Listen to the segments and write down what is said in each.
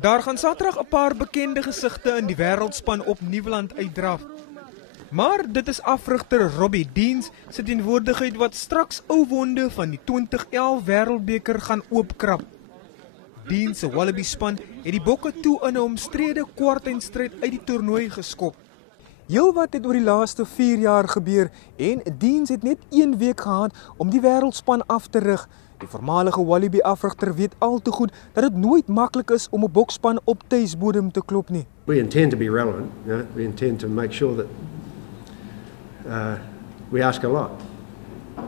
Daar gaan Saterdag 'n paar bekende gesigte in die wêreldspan op Nieuweland uitdraf. Maar dit is afrigter Robbie Deans se teenwoordigheid wat straks ou wonde van die 2011 Wêreldbeker gaan oopkrap. Deans se Wallaby span het die Bokke toe in 'n omstrede kwartfinalestryd uit die toernooi geskop. Heelwat het oor die laaste 4 jaar gebeur en Deans het net 1 week gehad om die wêreldspan af te rig. Die voormalige Wallaby afrigter weet al te goed dat dit nooit maklik is om 'n boksspan op tuisbodem te klop nie. We intend to be relevant. We intend to make sure that we ask a lot.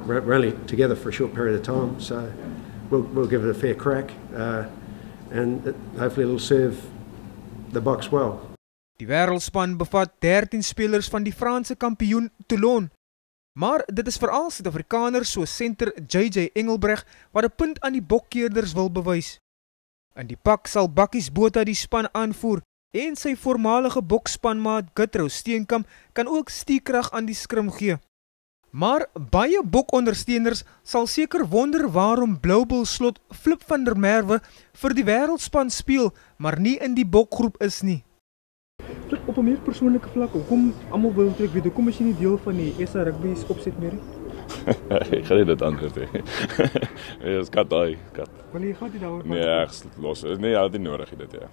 We're only together for a short period of time, so we'll give it a fair crack, and hopefully it'll serve the Boks well. Die wêreldspan bevat 13 spelers van die Franse kampioen Toulon. Maar dit is veral Suid-Afrikaners soos senter JJ Engelbreg wat 'n punt aan die bokkeerders wil bewys. In die pak sal Bakkies Botha die span aanvoer en sy voormalige bokspanmaat Guthrie Steenkamp kan ook stiekrag aan die skrim gee. Maar baie bokondersteuners sal seker wonder waarom Bloubull slot Flip van der Merwe vir die wêreldspan speel, maar nie in die bokgroep is nie. Op 'n meer persoonlike vlak, hoekom almal wil ek weet, hoekom is jy nie deel van die SA Rugby se opset meer nie? Ek gaan dit antwoord hê. Dis kat. Want jy gaan dit daaroor. Nee, ek los. Nee, altyd nodig dit ja.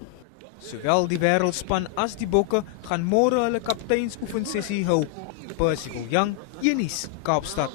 Sowel die wêreldspan as die Bokke gaan môre hulle kapteinsoefensessie hou. Percival Young, Unies, Kaapstad.